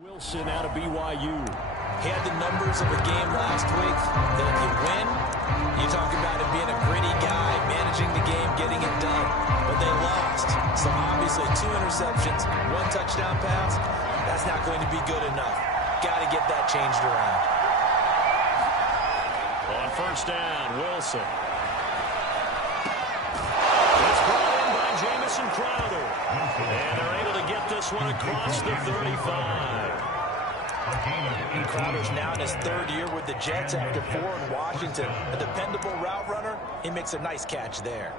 Wilson out of BYU. He had the numbers of a game last week that if you win, you talk about him being a gritty guy, managing the game, getting it done. But they lost. So obviously 2 interceptions, 1 touchdown pass, that's not going to be good enough. Got to get that changed around. On first down, Wilson. It's brought in by Jamison Crowder. And they're able to get this one across the 35. And Crowder's now in his 3rd year with the Jets after 4 in Washington. A dependable route runner. He makes a nice catch there.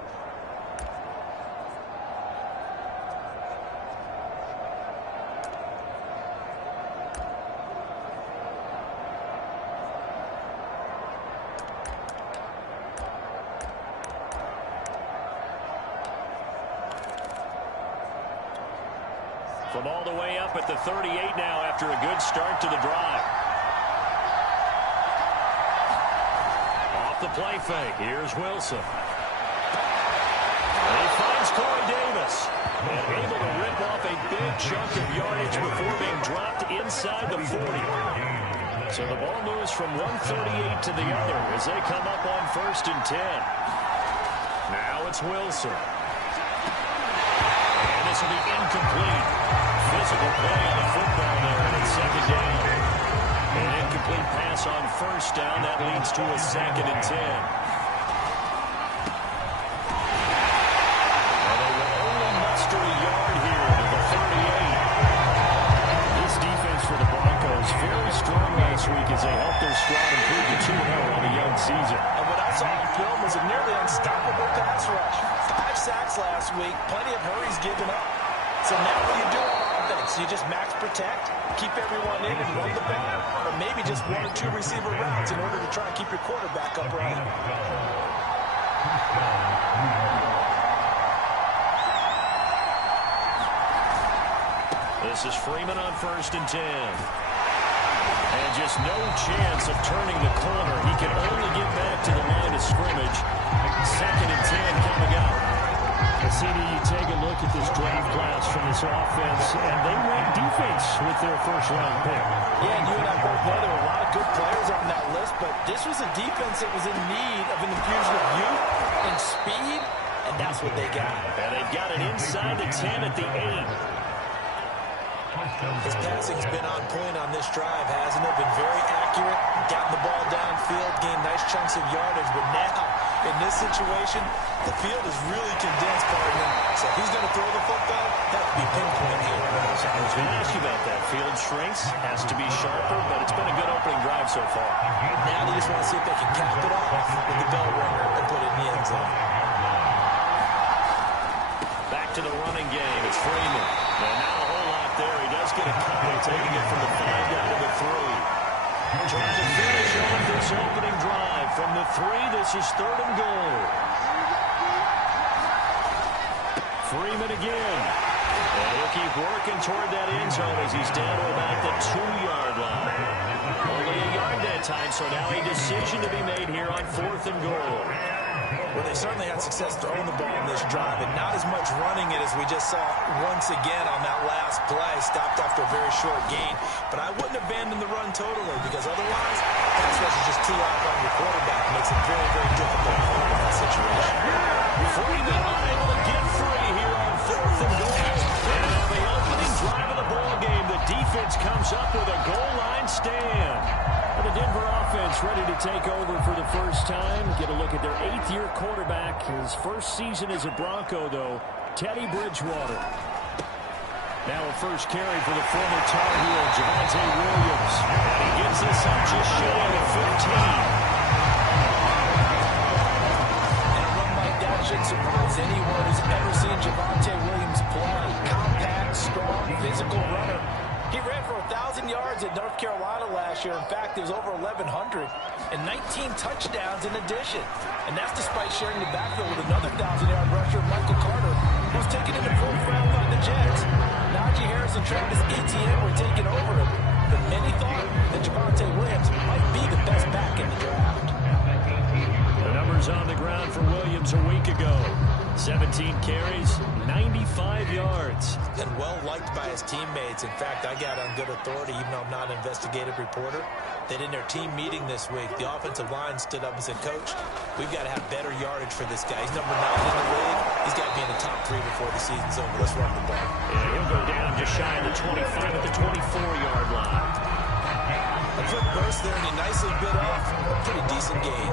From all the way up at the 38 now after a good start to the drive. Off the play fake. Here's Wilson. And he finds Corey Davis. And able to rip off a big chunk of yardage before being dropped inside the 40. So the ball moves from 138 to the other as they come up on 1st and 10. Now it's Wilson. And this will be incomplete. Physical play on the football there, and it's 2nd down. An incomplete pass on 1st down. That leads to a 2nd and 10. And they will only muster a yard here to the 38. This defense for the Broncos very strong last week as they helped their squad improve to 2-0 on the young season. And what I saw on film was a nearly unstoppable pass rush. 5 sacks last week, plenty of hurries given up. So now what do you do on offense? You just max protect, keep everyone in and run the ball, or maybe just 1 or 2 receiver routes in order to try and keep your quarterback upright. This is Freeman on 1st and 10. And just no chance of turning the corner. He can only get back to the line of scrimmage. 2nd and 10 coming up. CD, you take a look at this draft class from this offense, and they went defense with their 1st-round pick. Yeah, and you and I both know there were a lot of good players on that list, but this was a defense that was in need of an infusion of youth and speed, and that's what they got. And they've got it inside the 10 at the 8. His passing's been on point on this drive, hasn't it? Been very accurate, gotten the ball downfield, gained nice chunks of yardage, but now, in this situation, the field is really condensed, partner. So if he's going to throw the football, that would be pinpoint here. I was going to ask you about that. Field shrinks, has to be sharper, but it's been a good opening drive so far. Now they just want to see if they can cap it off with the bell ringer and put it in the end zone. Back to the running game. It's Freeman. And now a whole lot there. He does get a couple, taking it from the 5 down to the 3. Trying to finish on this opening drive. From the 3, this is 3rd and goal. Freeman again. And he'll keep working toward that end zone as he's down to about the 2-yard line. Only a yard that time, so now a decision to be made here on 4th and goal. Well, they certainly had success throwing the ball in this drive, and not as much running it as we just saw once again on that last play. Stopped after a very short gain. But I wouldn't abandon the run totally, because otherwise, pass rush is just too loud on your quarterback. It makes it very, very difficult for him in that situation. Freeman unable to get free here on 4th and goal. And on the opening drive of the ball game, the defense comes up with a goal line stand. The Denver offense ready to take over for the first time. Get a look at their 8th-year quarterback. His 1st season as a Bronco, though, Teddy Bridgewater. Now a first carry for the former Tar Heel, Javonte Williams. And he gets this up just shy of 15. And a run like that should surprise anyone who's ever seen Javonte Williams play. Compact, strong, physical runner. He ran for 1,000 yards at North Carolina last year. In fact, it was over 1,100 and 19 touchdowns in addition. And that's despite sharing the backfield with another 1,000-yard rusher, Michael Carter, who's taken in the 4th round by the Jets. Najee Harris and Travis Etienne were taking over him. But many thought that Javonte Williams might be the best back in the draft. The numbers on the ground for Williams a week ago. 17 carries, 95 yards. And well-liked by his teammates. In fact, I got on good authority, even though I'm not an investigative reporter, that in their team meeting this week, the offensive line stood up and said, Coach, we've got to have better yardage for this guy. He's number 9 in the league. He's got to be in the top 3 before the season's over. Let's run the ball. Yeah, he'll go down just shy of the 25 at the 24-yard line. A quick burst there, and he nicely bit off a pretty decent gain.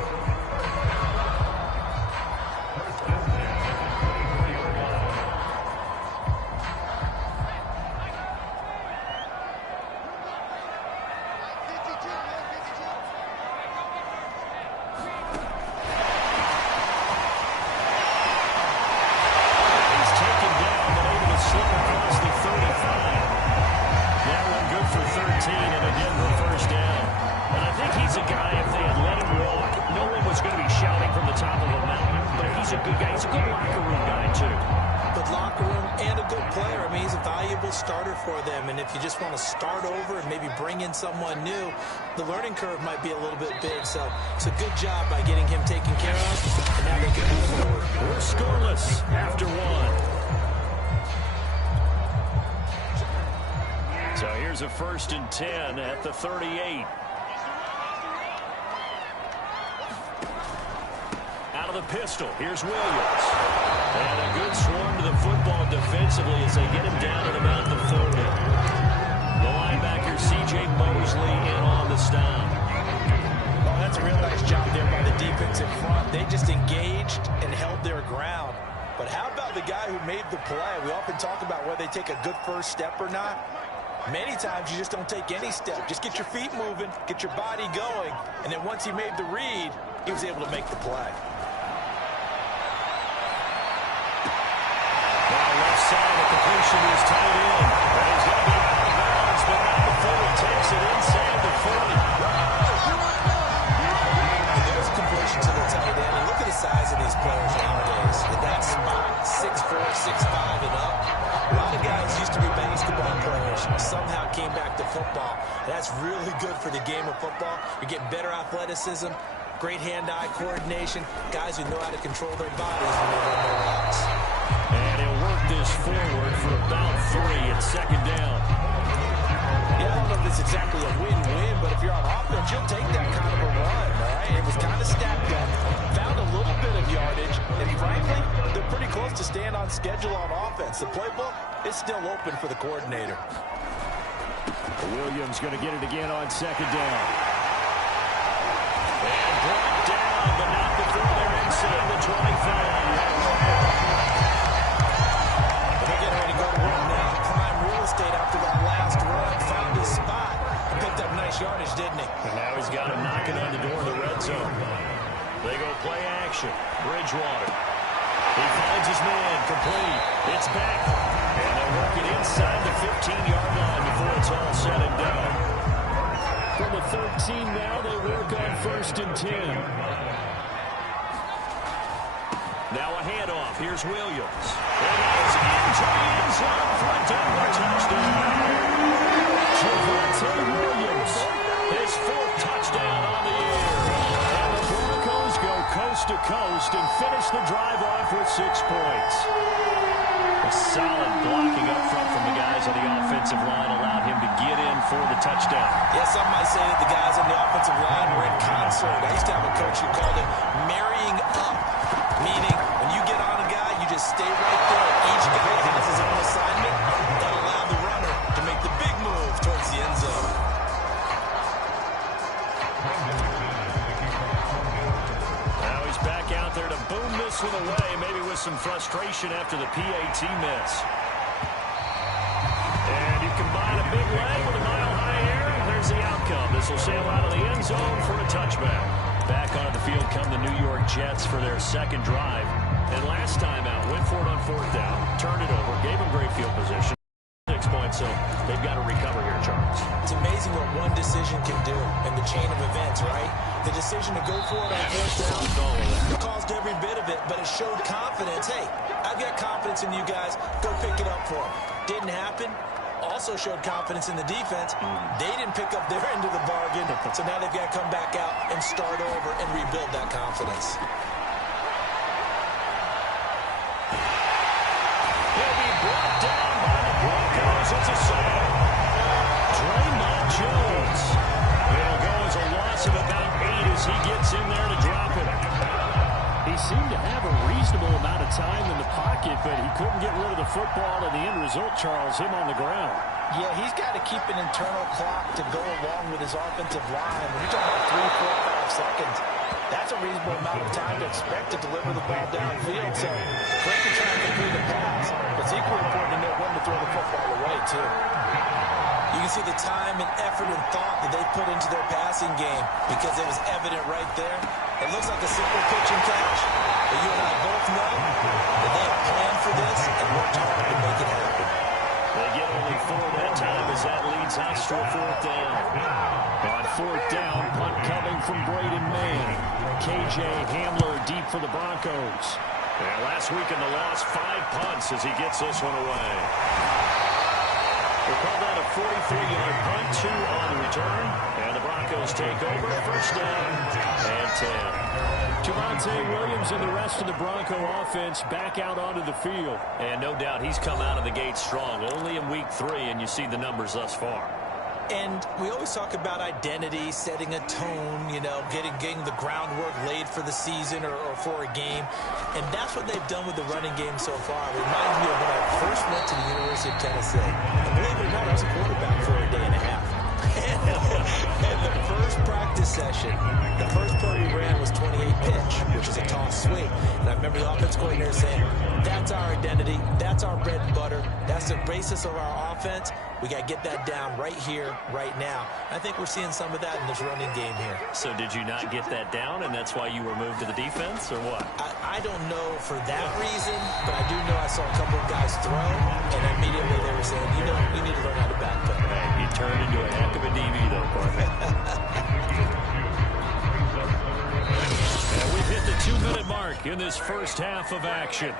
Someone new, the learning curve might be a little bit big, so it's a good job by getting him taken care of, and now they can move forward. We're scoreless after 1. So here's a 1st and 10 at the 38. Out of the pistol, here's Williams. And a good swarm to the football defensively as they get him down at about the 40. The linebacker, C.J. Mosley, in on the stop. Oh, that's a real nice job there by the defense in front. They just engaged and held their ground. But how about the guy who made the play? We often talk about whether they take a good first step or not. Many times you just don't take any step. Just get your feet moving, get your body going, and then once he made the read, he was able to make the play. Now left side, the completion is tight end. And he's going to be out of bounds, but not before he takes it inside the 40. And there's completion to the tight end. And look at the size of these players nowadays. In that spot, 6'4", 6'5", and up. A lot of guys used to be basketball players, somehow came back to football. That's really good for the game of football. You're getting better athleticism, great hand-eye coordination, guys who know how to control their bodies when they run their routes. And he'll work this forward for about 3 at second down. Yeah, I don't know if it's exactly a win-win, but if you're on offense, you'll take that kind of a run, all right? It was kind of stacked up, found a little bit of yardage, and frankly, they're pretty close to staying on schedule on offense. The playbook is still open for the coordinator. Williams going to get it again on second down. And brought down, but not before they're inside the 25. They're getting ready to go to work now. Prime real estate after that last run. Found his spot. Picked up nice yardage, didn't he? And now he's got him knocking on the door of the red zone. They go play action. Bridgewater. He finds his man. Complete. It's back. And they'll work it inside the 15-yard line before it's all said and done. From the 13 now, they work on 1st and 10. Now a handoff. Here's Williams. And he's into the end zone for a Denver touchdown. Javonte Williams, his 4th touchdown on the year. And the Broncos go coast to coast and finish the drive off with 6 points. A solid blocking up front from the guys on the offensive line allowed him to get in for the touchdown. Yeah, some might say that the guys on the offensive line were in concert. I used to have a coach who called it marrying up, meaning when you get on a guy, you just stay right there. Each guy has his own assignment that allow the runner to make the big move towards the end zone. Now he's back out there to boom this one away, maybe with some frustration after the PAT miss. And you combine a big leg with a mile-high air, and there's the outcome. This will sail out of the end zone for a touchback. Back onto the field come the New York Jets for their 2nd drive. And last time out, went for it on 4th down, turned it over, gave them great field position. 6 points, so they've got to recover here, Charles. It's amazing what one decision can do in the chain of events, right? The decision to go for it on 4th down caused every bit of it, but it showed confidence. Hey, I've got confidence in you guys. Go pick it up for them. Didn't happen. Also showed confidence in the defense. They didn't pick up their end of the bargain, so now they've got to come back out and start over and rebuild that confidence. a sack. Draymond Jones. It'll go as a loss of about 8 as he gets in there to drop it. He seemed to have a reasonable amount of time in the pocket, but he couldn't get rid of the football, and the end result, Charles, him on the ground. Yeah, he's got to keep an internal clock to go along with his offensive line. When you're talking about 3, 4, 5 seconds, that's a reasonable amount of time to expect to deliver the ball downfield. So, great to try and complete a pass, but it's equally important to know when to throw the football away, too. You can see the time and effort and thought that they put into their passing game because it was evident right there. It looks like a simple pitch and catch, but you and I both know that they have planned for this and worked hard to make it happen. They get only 4 that time as that leads us to a 4th down. On 4th down, punt coming from Braden Mann. KJ Hamler deep for the Broncos. And last week in the loss, 5 punts as he gets this one away. We'll call that a 43-yard punt, 2 on the return. And the Broncos take over, 1st down and 10. Javonte Williams and the rest of the Bronco offense back out onto the field. And no doubt he's come out of the gate strong. Only in week 3, and you see the numbers thus far. And we always talk about identity, setting a tone, you know, getting the groundwork laid for the season or for a game. And that's what they've done with the running game so far. It reminds me of when I first went to the University of Tennessee. And believe it or not, I was a quarterback for a day and a half. And the first practice session, the first play we ran was 28 pitch, which is a toss sweep. And I remember the offense coordinator saying, that's our identity, that's our bread and butter, that's the basis of our offense. We got to get that down right here, right now. I think we're seeing some of that in this running game here. So did you not get that down, and that's why you were moved to the defense, or what? I don't know for that reason, but I do know I saw a couple of guys throw, and immediately they were saying, you know, you need to learn how to backpedal. Hey, he turned into a heck of a DB, though, Corbin. And we've hit the 2-minute mark in this first half of action.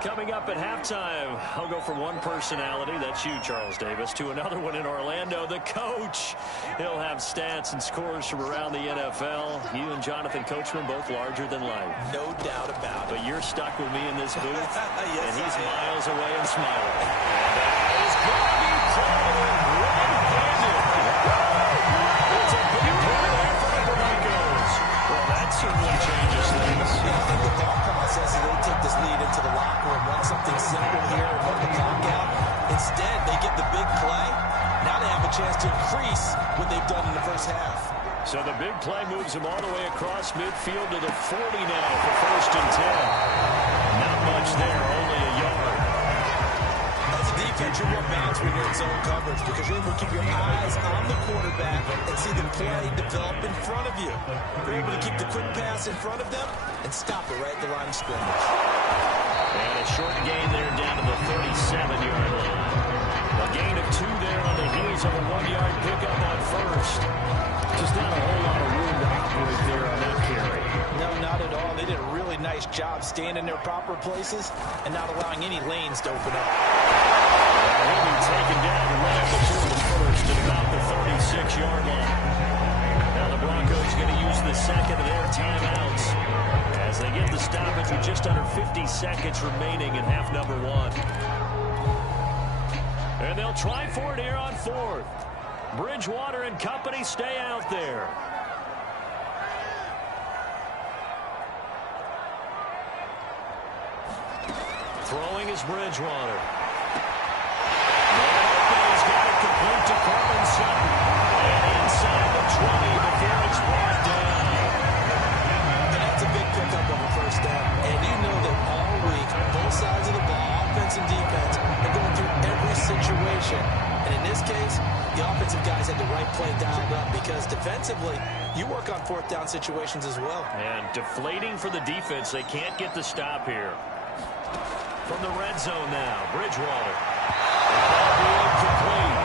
Coming up at halftime, I'll go from one personality, that's you, Charles Davis, to another one in Orlando, the coach. He'll have stats and scores from around the NFL. You and Jonathan Coachman both larger than life. No doubt about it. But you're stuck with me in this booth, yes, and he's miles away and smiling. And that is going to be called red-handed. It's a big play there for the Broncos. Well, that certainly changes things. Yeah, I think the thought process is they take this lead into the locker room, run something simple here and run the clock out. Instead, they get the big play. Now they have a chance to increase what they've done in the first half. So the big play moves them all the way across midfield to the 40 now for 1st and 10. Not much there, only a yard. As a defense, you're more balanced when you're in zone coverage because you're able to keep your eyes on the quarterback and see the play develop in front of you. You're able to keep the quick pass in front of them and stop it right at the line of scrimmage. And a short gain there down to the 37-yard line. A gain of 2 there on the heels of a 1-yard pickup on 1st. Just not a whole lot of room to operate there on that carry. No, not at all. They did a really nice job staying in their proper places and not allowing any lanes to open up. He'll be taken down right before the 1st at about the 36-yard line. Now the Broncos going to use the second of their timeouts as they get the stoppage with just under 50 seconds remaining in half number 1. And they'll try for it here on 4th. Bridgewater and company stay out there. Throwing is Bridgewater. He's got it complete to Corbin Sutton. And inside the 20 before it's brought down. And that's a big pickup on the 1st down. And you know that all week, both sides of the ball, offense and defense, are going through every situation. And in this case, the offensive guys had the right play dialed up because defensively, you work on 4th down situations as well. And deflating for the defense. They can't get the stop here. From the red zone now, Bridgewater. That'll be incomplete.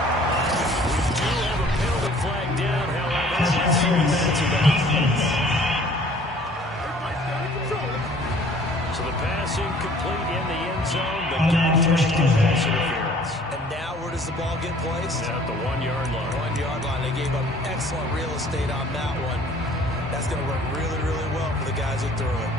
We do have a penalty flag down, however. Let's see what that's about. So the pass incomplete in the end zone, but contact and pass interference. And now where does the ball get placed? At the 1-yard line. 1-yard line. They gave up excellent real estate on that one. That's going to work really, really well for the guys who threw it.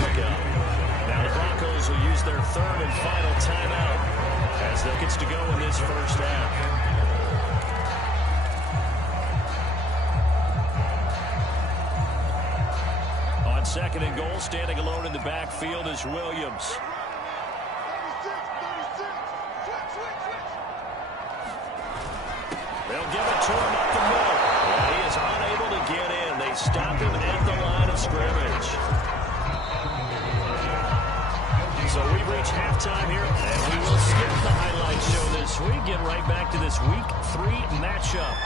Look out. Now the Broncos will use their third and final timeout as that gets to go in this first half. On second and goal, standing alone in the backfield is Williams. They'll give it to him up the middle. And he is unable to get in. They stop him at the line of scrimmage. So we reach halftime here, and we will skip the highlight show this week. Get right back to this Week 3 matchup.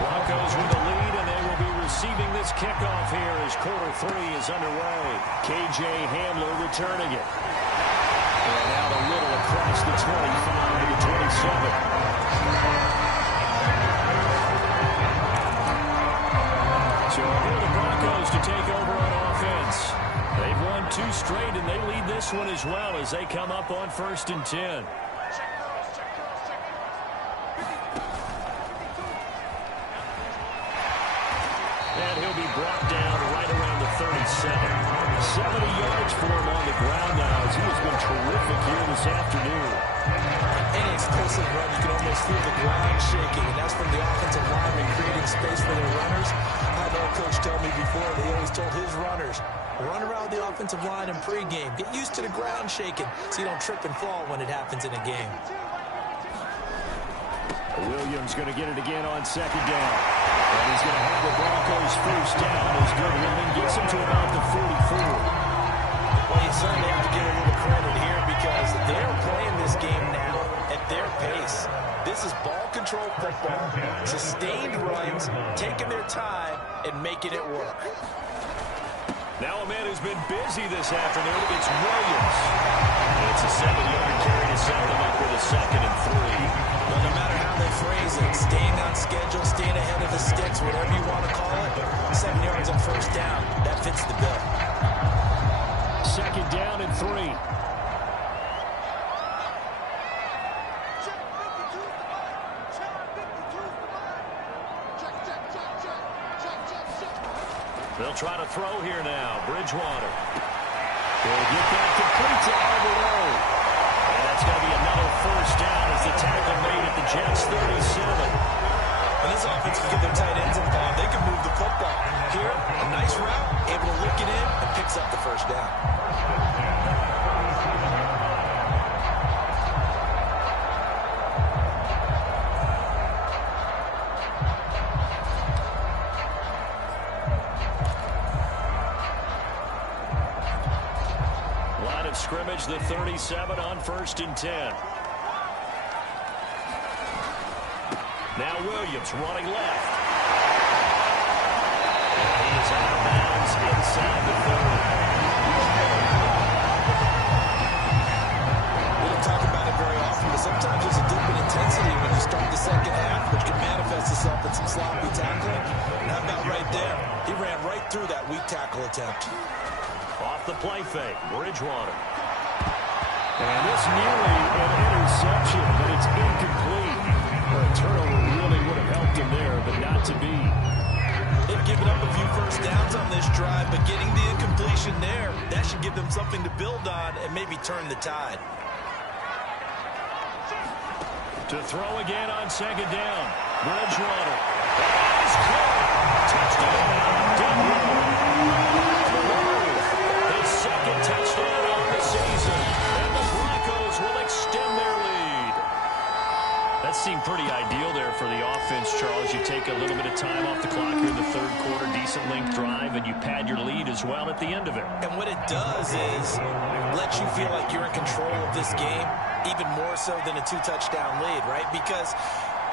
Broncos with the lead, and they will be receiving this kickoff here as quarter 3 is underway. K.J. Hamler returning it. And out a little across the 25 to the 27. So here the Broncos to take over on offense. They've won 2 straight, and they lead this one as well as they come up on 1st and 10. And he'll be brought down right around the 37. 70 yards for him on the ground now as he has been terrific here this afternoon. Any explosive run, you can almost feel the ground shaking, and that's from the offensive linemen creating space for their runners. I had our coach tell me before that he always told his runners, run around the offensive line in pregame. Get used to the ground shaking so you don't trip and fall when it happens in a game. Williams going to get it again on 2nd down. And he's going to have the Broncos first down as Goodwin gets him to about the 44. Well, you certainly have to give a little credit here because they're playing this game now at their pace. This is ball control football, sustained runs, taking their time and making it work. Now a man who's been busy this afternoon, it's Williams. It's a 7-yard carry to set them up with a 2nd and 3. Well, no matter how they phrase it, staying on schedule, staying ahead of the sticks, whatever you want to call it, 7 yards on 1st down, that fits the bill. 2nd down and 3. They'll try to throw here now. Bridgewater. They'll get that complete to Alvarado. And that's going to be another 1st down as the tackle made at the Jets' 37. And this offense can get their tight ends involved. They can move the football. Here, a nice route, able to look it in, and picks up the 1st down. Scrimmage the 37 on 1st and 10. Now Williams running left. And he is out of bounds inside the 30. We don't talk about it very often, but sometimes there's a dip in intensity when you start the 2nd half, which can manifest itself in some sloppy tackling. And how about right there? He ran right through that weak tackle attempt. Off the play fake, Bridgewater. And this nearly an interception, but it's incomplete. Well, a turnover really would have helped him there, but not to be. They've given up a few 1st downs on this drive, but getting the incompletion there, that should give them something to build on and maybe turn the tide. To throw again on 2nd down, Bridgewater. That is caught. Touchdown, Denver. His 2nd touchdown on the season. And the Broncos will extend their lead. That seemed pretty ideal there for the offense, Charles. You take a little bit of time off the clock here in the 3rd quarter, decent length drive, and you pad your lead as well at the end of it. And what it does is let you feel like you're in control of this game, even more so than a 2-touchdown lead, right? Because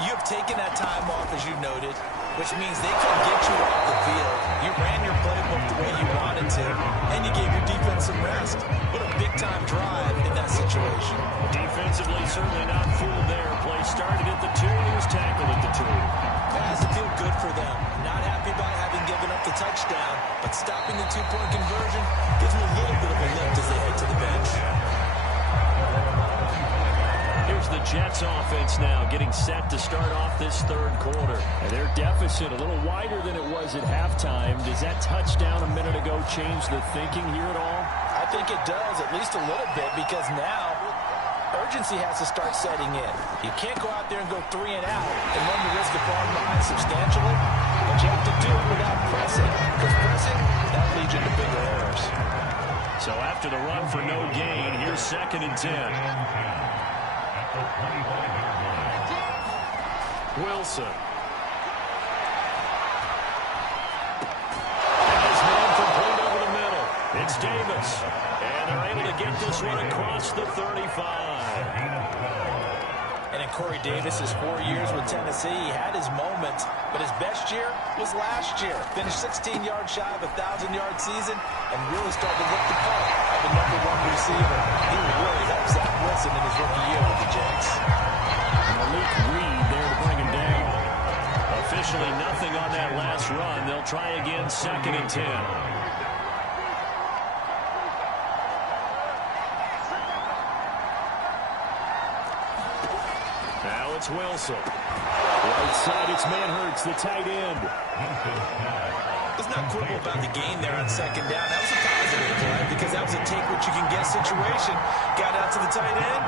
you have taken that time off, as you noted, which means they can get you off the field. You ran your playbook the way you wanted to, and you gave your defense some rest. What a big-time drive in that situation. Defensively, certainly not fooled there. Play started at the 2, he was tackled at the 2. That has to feel good for them. Not happy about having given up the touchdown, but stopping the 2-point conversion gives them a little bit of a lift as they head to the bench. Here's the Jets offense now getting set to start off this third quarter. And their deficit a little wider than it was at halftime. Does that touchdown a minute ago change the thinking here at all? I think it does, at least a little bit, because now urgency has to start setting in. You can't go out there and go 3 and out and run the risk of falling behind substantially, but you have to do it without pressing, because pressing, that leads you to bigger errors. So after the run for no gain, here's 2nd and 10. Wilson. It's Davis, and they're able to get this one across the 35. And in Corey Davis's 4 years with Tennessee, he had his moments, but his best year was last year. Finished 16 yards shy of a 1,000-yard season and really started to look the part of the #1 receiver. He really helped Zach Wilson in his rookie year with the Jets. Malik Reed there to bring him down. Officially nothing on that last run. They'll try again, 2nd and 10. It's Wilson. Right side, it's Manhurts, the tight end. Let's not quibble about the gain there on 2nd down. That was a positive play because that was a take-what-you-can-get situation. Got out to the tight end.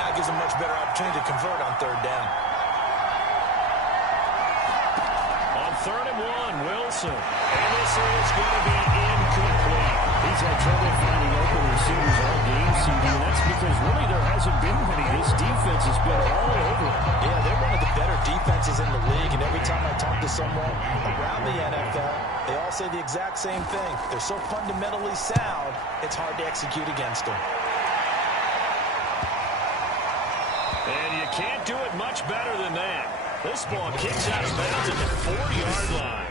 Now it gives a much better opportunity to convert on 3rd down. On 3rd and 1, Wilson. And this is going to be incomplete. He's had trouble finding open receivers all game, CD, and that's because really there hasn't been many. This defense has been all over it. Yeah, they're one of the better defenses in the league, and every time I talk to someone around the NFL, they all say the exact same thing. They're so fundamentally sound, it's hard to execute against them. And you can't do it much better than that. This ball kicks out of bounds at the 4-yard line.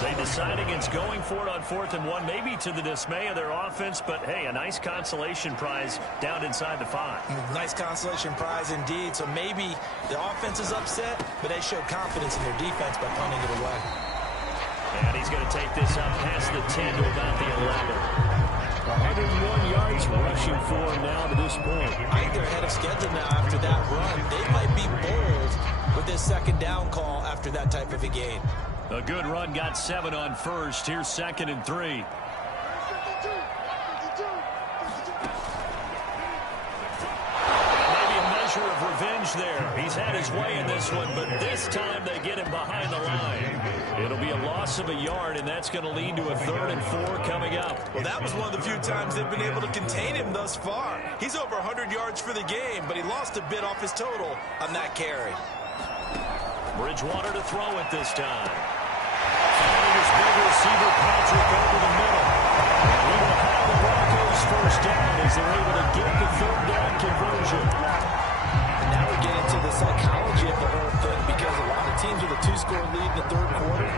They decide against going for it on 4th and 1, maybe to the dismay of their offense, but hey, a nice consolation prize down inside the 5. Nice consolation prize indeed. So maybe the offense is upset, but they showed confidence in their defense by punting it away. And he's going to take this up past the 10 to about the 11. 101 yards rushing for him now to this point. I think they're ahead of schedule now after that run. They might be bold with this 2nd down call after that type of a gain. A good run, got 7 on 1st. Here's 2nd and 3. Maybe a measure of revenge there. He's had his way in this one, but this time they get him behind the line. It'll be a loss of a yard, and that's going to lead to a 3rd and 4 coming up. Well, that was one of the few times they've been able to contain him thus far. He's over 100 yards for the game, but he lost a bit off his total on that carry. Bridgewater to throw it this time. Finding his big receiver, Patrick, over the middle. And we will have the Broncos first down as they're able to get the 3rd down conversion. And now we get into the psychology of the whole thing because a lot of teams with a 2-score lead in the 3rd quarter,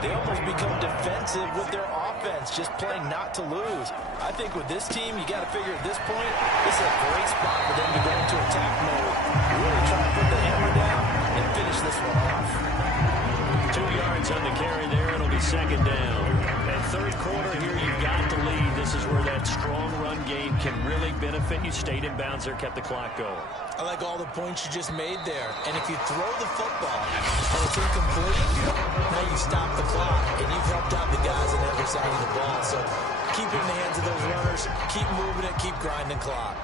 they almost become defensive with their offense, just playing not to lose. I think with this team, you got to figure at this point, this is a great spot for them to go into attack mode. Really try to put the hammer down and finish this one off. 2 yards on the carry there. It'll be 2nd down. And 3rd quarter here, you've got the lead. This is where that strong run game can really benefit you. Stayed in bounds there, kept the clock going. I like all the points you just made there. And if you throw the football and it's incomplete, now you stop the clock and you've helped out the guys on the other side of the ball. So keep it in the hands of those runners. Keep moving it. Keep grinding clock.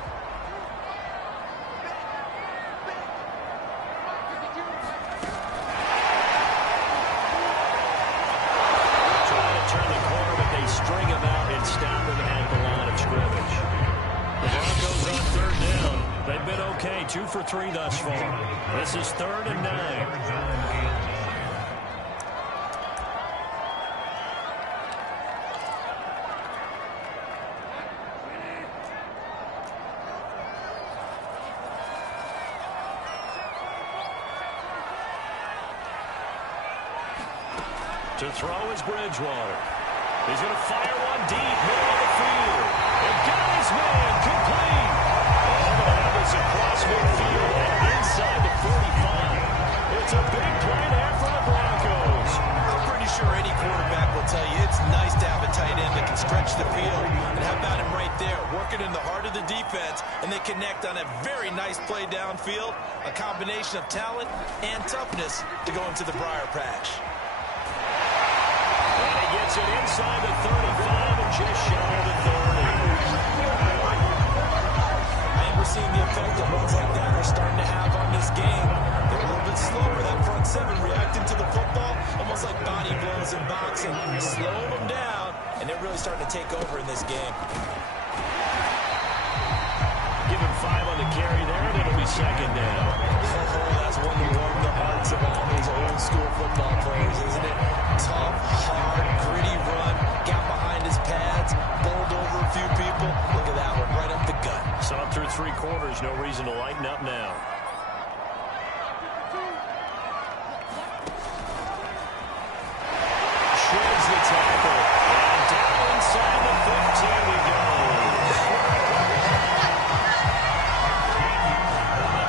String him out and stop him at the line of scrimmage. The Broncos on 3rd down. They've been okay, 2 for 3 thus far. This is 3rd and 9. To throw is Bridgewater. He's going to fire one deep, middle of the field. And got his man complete. All going to have is across midfield and inside the 45. It's a big play there for the Broncos. I'm pretty sure any quarterback will tell you it's nice to have a tight end that can stretch the field. And how about him right there, work working in the heart of the defense, and they connect on a very nice play downfield, a combination of talent and toughness to go into the briar patch. And he gets it inside the 35 and just shy of the 30. We're seeing the effect that runs like that are starting to have on this game. They're a little bit slower, that front seven, reacting to the football, almost like body blows in boxing, slowing them down, and they're really starting to take over in this game. Give him 5 on the carry there, and it'll be second down. That's one to warm the hearts of all those old-school football players, isn't it? Tough, hard, gritty run, got behind his pads, bowled over a few people. Look at that one, right up the gut. Saw him through 3 quarters, no reason to lighten up now. Shreds the tackle, and down inside the 15 he goes.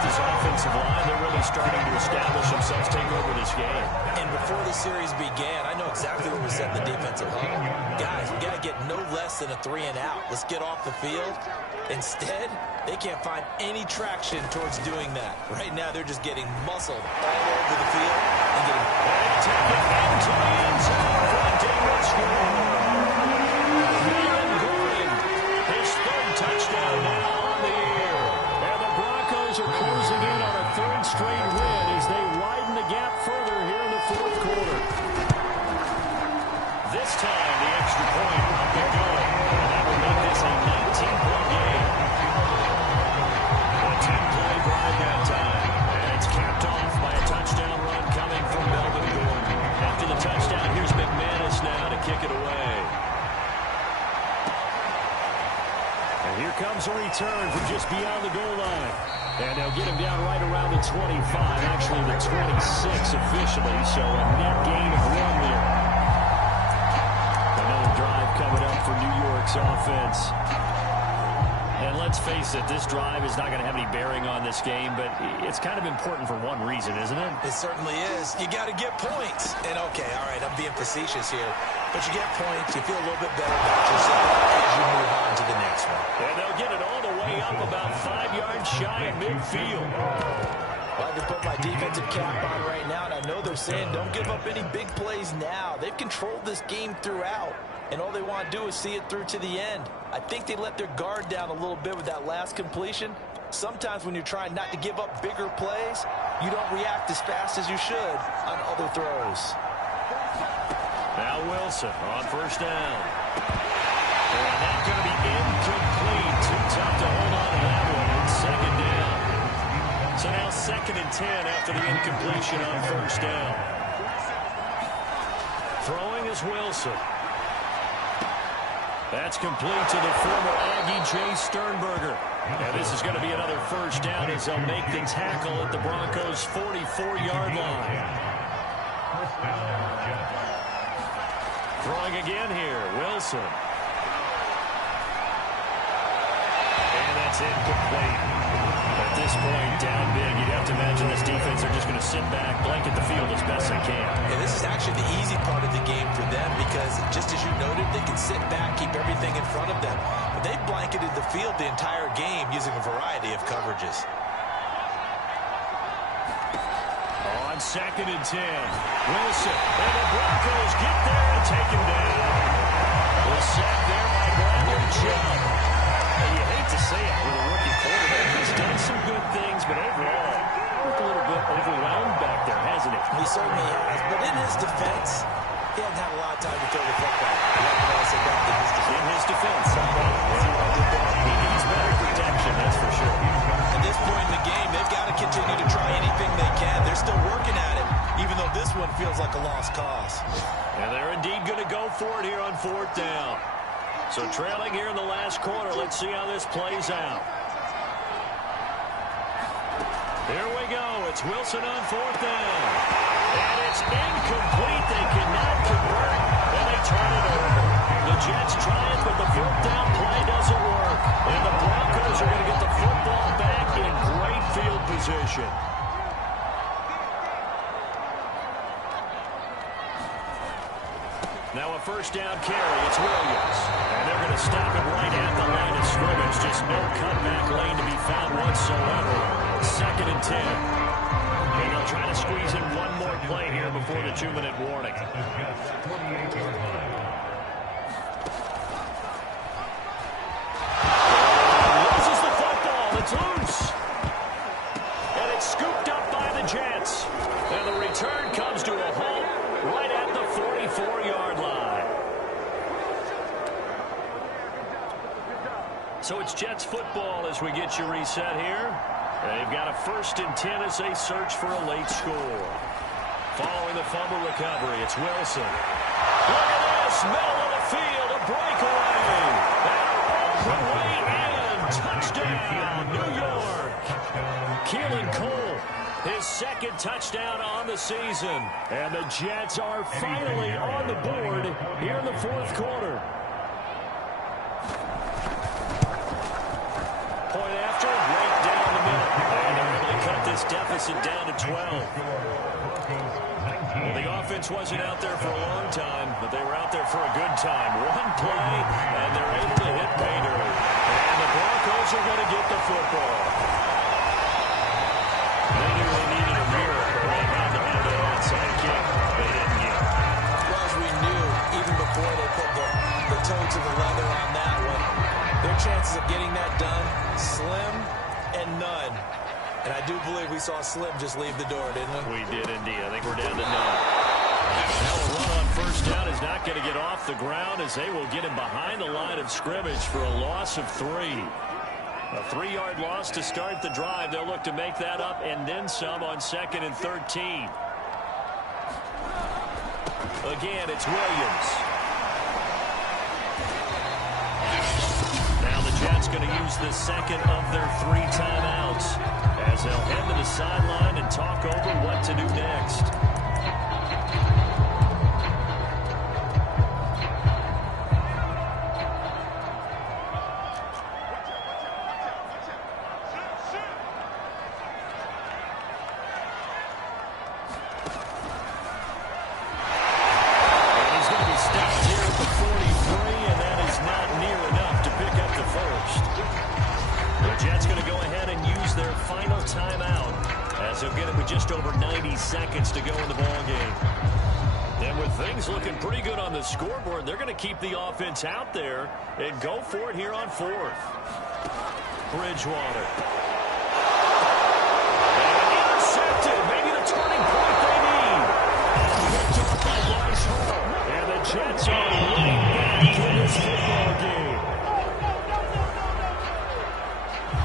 This offensive line, they're really starting to establish themselves, take over this game. And before the series began, I know exactly what was said in the defensive huddle. Guys, we got to get no less than a 3 and out. Let's get off the field. Instead, they can't find any traction towards doing that. Right now, they're just getting muscled all over the field and getting into the end zone for a David score. His 3rd touchdown now on the year. And the Broncos are closing in on a 3rd straight win as they widen the gap further here in the 4th quarter. This time, the extra point up and going. And that will make this a 19-point game. A 10-play drive that time. And it's capped off by a touchdown run coming from Melvin Gordon. After the touchdown, here's McManus now to kick it away. And here comes a return from just beyond the goal line. And they'll get him down right around the 25, actually the 26 officially, so a net gain of 1 there. Another drive coming up for New York's offense. And let's face it, this drive is not going to have any bearing on this game, but it's kind of important for one reason, isn't it? It certainly is. You got to get points. And okay, all right, I'm being facetious here, but you get points, you feel a little bit better about yourself as you move on to the next one. And they'll get it all the way up about 5 yards shy of midfield. Well, I can put my defensive cap on right now, and I know they're saying don't give up any big plays now. They've controlled this game throughout, and all they want to do is see it through to the end. I think they let their guard down a little bit with that last completion. Sometimes when you're trying not to give up bigger plays, you don't react as fast as you should on other throws. Now Wilson on 1st down. And that's going to be incomplete. Too tough to hold on to that one. It's 2nd down. So now 2nd and 10 after the incompletion on 1st down. Throwing is Wilson. That's complete to the former Aggie, Jay Sternberger. And this is going to be another 1st down as they'll make the tackle at the Broncos' 44-yard line. Throwing again here, Wilson. And that's incomplete. At this point, down big, you'd have to imagine this defense are just going to sit back, blanket the field as best they can. Yeah, this is actually the easy part of the game for them because, just as you noted, they can sit back, keep everything in front of them. But they've blanketed the field the entire game using a variety of coverages. On 2nd and 10, Wilson, and the Broncos get there and take him down. The sack there by Bradley Chubb. And you hate to say it with a rookie quarterback. He's done some good things, but overall, looked a little bit overwhelmed back there, hasn't he? He certainly has, but in his defense, he hasn't had a lot of time to throw the football. In his defense. He needs better protection, that's for sure. At this point in the game, they've got to continue to try anything they can. They're still working at it, even though this one feels like a lost cause. And they're indeed going to go for it here on 4th down. So trailing here in the last quarter, let's see how this plays out. Here we go. It's Wilson on 4th down. And it's incomplete. They cannot convert. And they turn it over. The Jets try it, but the 4th down play doesn't work. And the Broncos are going to get the football back in great field position. Now a first down carry. It's Williams. And they're going to stop him right at the line of scrimmage. Just no cutback lane to be found whatsoever. 2nd and 10. And they'll try to squeeze in one more play here before the 2-minute warning. Loses the football. It's loose. And it's scooped up by the Jets. And the return comes to a halt right at the 44-yard line. So it's Jets football as we get you reset here. They've got a 1st and 10 as they search for a late score. Following the fumble recovery, it's Wilson. Look at this, middle of the field, a breakaway. And the way in, touchdown, New York. Keelan Cole, his 2nd touchdown on the season. And the Jets are finally on the board here in the 4th quarter. Point after, right down the middle. And they're able to cut this deficit down to 12. Well, the offense wasn't out there for a long time, but they were out there for a good time. One play, and they're able to hit pay dirt. And the Broncos are going to get the football. They knew they needed a miracle. They had to have that onside kick. They didn't get it. Well, as we knew, even before they put the toe to the leather on that one, their chances of getting that done, slim and none. And I do believe we saw Slim just leave the door, didn't we? We did indeed. I think we're down to none. Now a run on first down is not going to get off the ground as they will get him behind the line of scrimmage for a loss of 3. A 3-yard loss to start the drive. They'll look to make that up and then some on 2nd and 13. Again, it's Williams. Now the Jets going to use the 2nd of their 3 timeouts as they'll head to the sideline and talk over what to do next. And he's going to be stopped here at the 43, and that is not near enough to pick up the first. The Jets going to go ahead and use their final timeout as they'll get it with just over 90 seconds to go in the ballgame. And with things looking pretty good on the scoreboard, they're going to keep the offense out there and go for it here on 4th. Bridgewater. And intercepted. Maybe the turning point they need. Picked off by Bryce Hall. And the Jets are right back in this football game.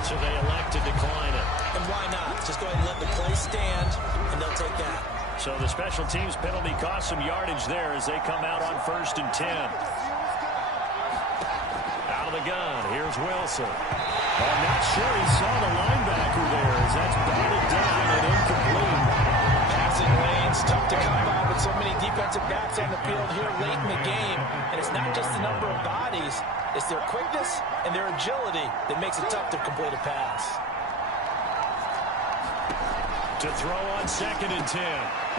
So they elect to decline it. And why not? Just go ahead and let the play stand, and they'll take that. So the special teams penalty cost some yardage there as they come out on 1st and 10. Out of the gun, here's Wilson. I'm not sure he saw the linebacker there as that's batted down and incomplete. Passing lanes, tough to come by with so many defensive backs on the field here late in the game. And it's not just the number of bodies, it's their quickness and their agility that makes it tough to complete a pass. To throw on 2nd and 10.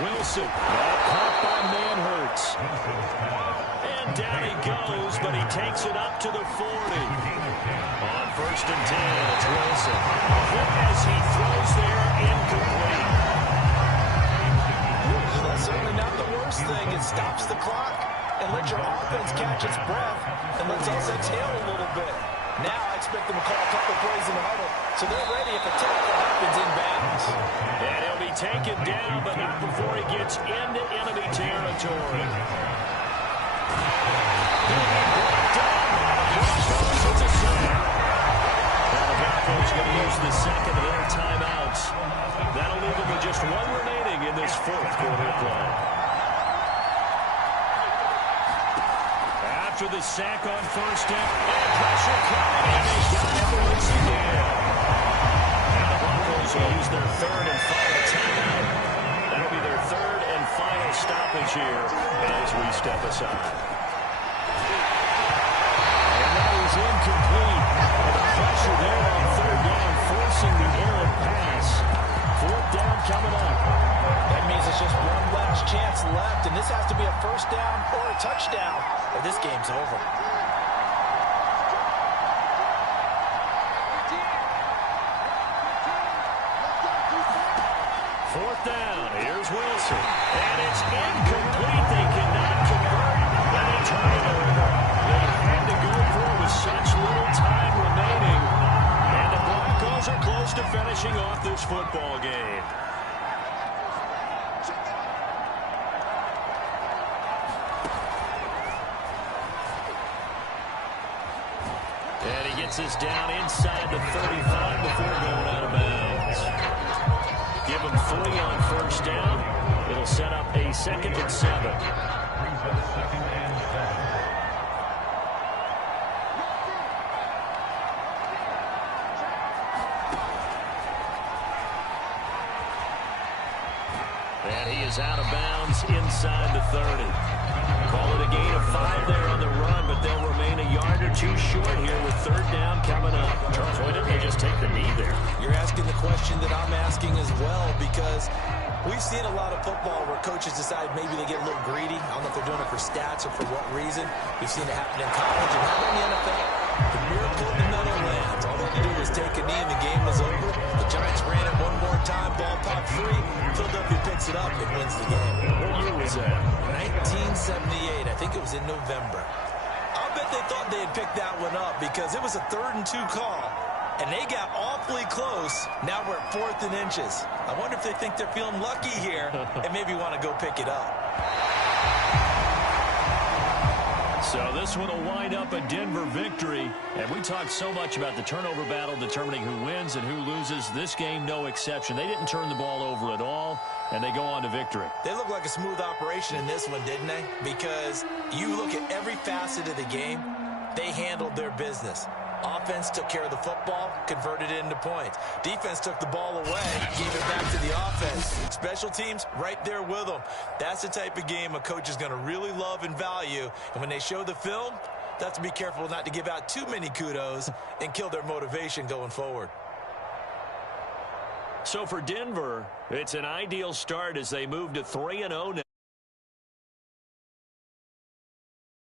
Wilson, caught by Manhurts. And down he goes, but he takes it up to the 40. On 1st and 10, it's Wilson. As he throws there, incomplete. That's certainly not the worst thing. It stops the clock and lets your offense catch its breath and lets us exhale a little bit. Now I expect them to call a couple plays in the huddle, so they're ready if a tackle happens in bounds. And he'll be taken down, but not before he gets into enemy territory. He'll be brought down by the Broncos. It's a sack. Now the Broncos going to use the 2nd of their timeouts. That'll leave them with just 1 remaining in this 4th quarter play. After the sack on 1st down, and pressure coming, and they got him once again. Now the Broncos will use their 3rd and final timeout. That'll be their 3rd and final stoppage here as we step aside. And that is incomplete. The pressure there on 3rd down, forcing the errant pass. 4th down coming up. That means it's just one less much chance left, and this has to be a first down or a touchdown, or this game's over. Fourth down. Here's Wilson. And it's incomplete. They cannot convert. And they turn it over. They had to go for it with such little time remaining. And the Broncos are close to finishing off this football game. And he gets this down inside the 35 before going out of bounds. Give him 3 on first down. It'll set up a 2nd and 7. And he is out of bounds inside the 30. Call it a gain of 5 there on the run, but they'll remain a yard or 2 short here with 3rd down coming up. Charles, why didn't they just take the knee there? You're asking the question that I'm asking as well, because we've seen a lot of football where coaches decide maybe they get a little greedy. I don't know if they're doing it for stats or for what reason. We've seen it happen in college and happen in the NFL. The miracle in the Meadowlands. All they had to do was take a knee and the game was over. The Giants ran it one more time. Ball popped free. Philadelphia picks it up and wins the game. What year was that? 1978. I think it was in November. I'll bet they thought they had picked that one up because it was a 3rd and 2 call. And they got awfully close. Now we're at 4th and inches. I wonder if they think they're feeling lucky here and maybe want to go pick it up. So this one will wind up a Denver victory. And we talked so much about the turnover battle determining who wins and who loses. This game, no exception. They didn't turn the ball over at all, and they go on to victory. They look like a smooth operation in this one, didn't they? Because you look at every facet of the game, they handled their business. Offense took care of the football, converted it into points. Defense took the ball away, gave it back to the offense. Special teams, right there with them. That's the type of game a coach is going to really love and value. And when they show the film, they have to be careful not to give out too many kudos and kill their motivation going forward. So for Denver, it's an ideal start as they move to 3-0 now.